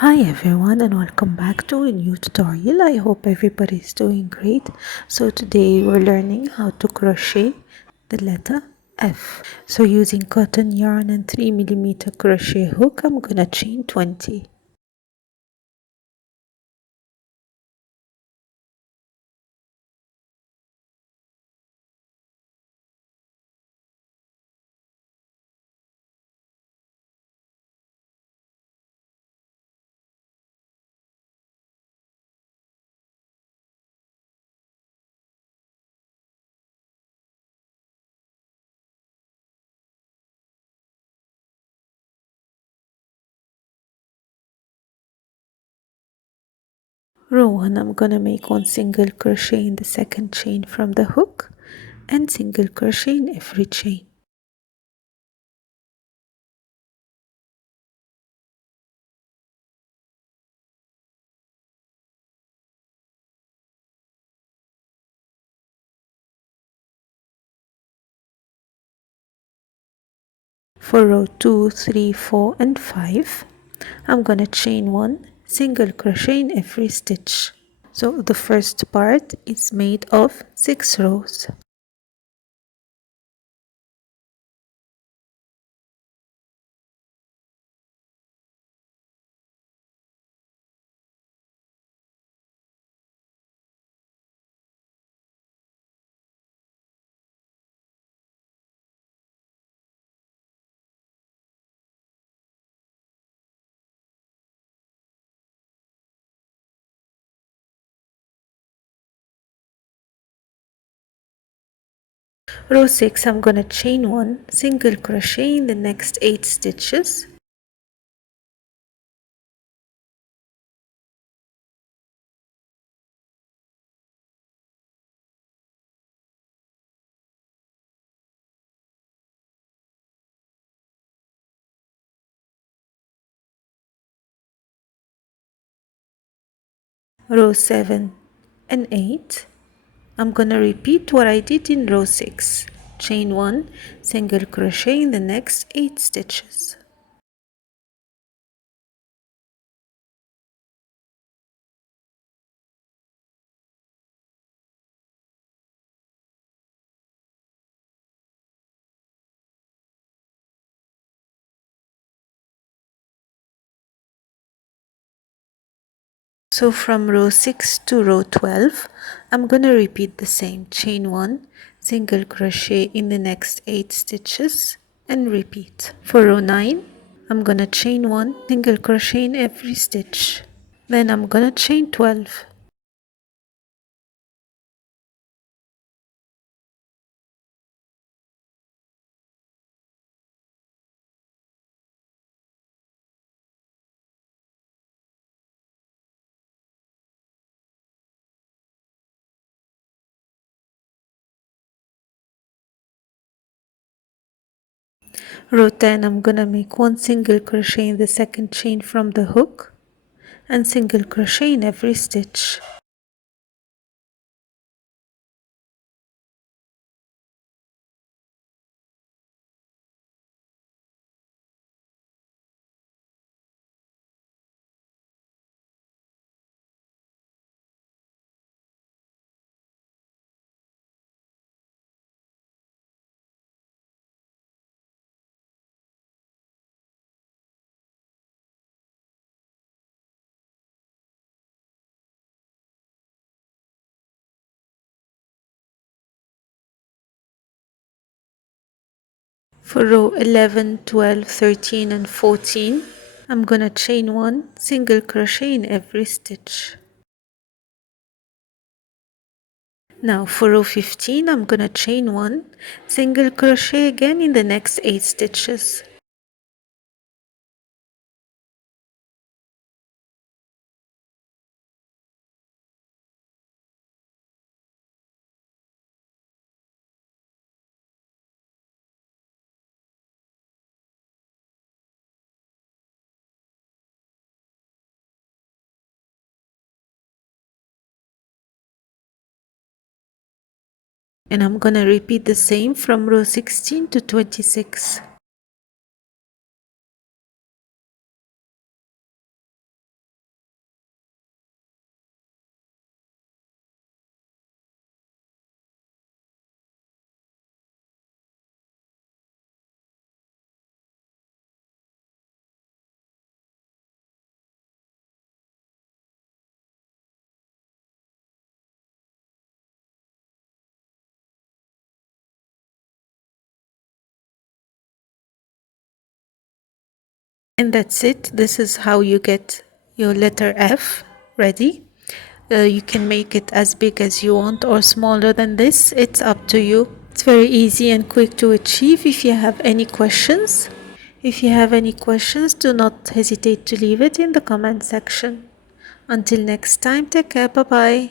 Hi everyone and welcome back to a new tutorial. I hope everybody is doing great. So today we're learning how to crochet the letter F. So using cotton yarn and 3mm crochet hook, I'm gonna chain 20. Row 1, I'm gonna make one single crochet in the second chain from the hook and single crochet in every chain. For row 2, 3, 4 and 5, I'm gonna chain 1 single crochet in every stitch. So the first part is made of 6 rows. Row 6, I'm gonna chain 1 single crochet in the next 8 stitches. Row 7 and 8, I'm gonna repeat what I did in row 6. Chain 1 single crochet in the next 8 stitches. So from row 6 to row 12, I'm gonna repeat the same. Chain 1 single crochet in the next 8 stitches and repeat. For row 9, I'm gonna chain 1 single crochet in every stitch. Then I'm gonna chain 12. Row 10, I'm gonna make one single crochet in the second chain from the hook and single crochet in every stitch. For row 11, 12, 13 and 14, I'm gonna chain 1 single crochet in every stitch. Now for row 15, I'm gonna chain 1 single crochet again in the next 8 stitches. And I'm gonna repeat the same from row 16 to 26. And that's it. This is how you get your letter F ready. You can make it as big as you want or smaller than this. It's up to you. It's very easy and quick to achieve. If you have any questions, do not hesitate to leave it in the comment section. Until next time, take care. Bye bye.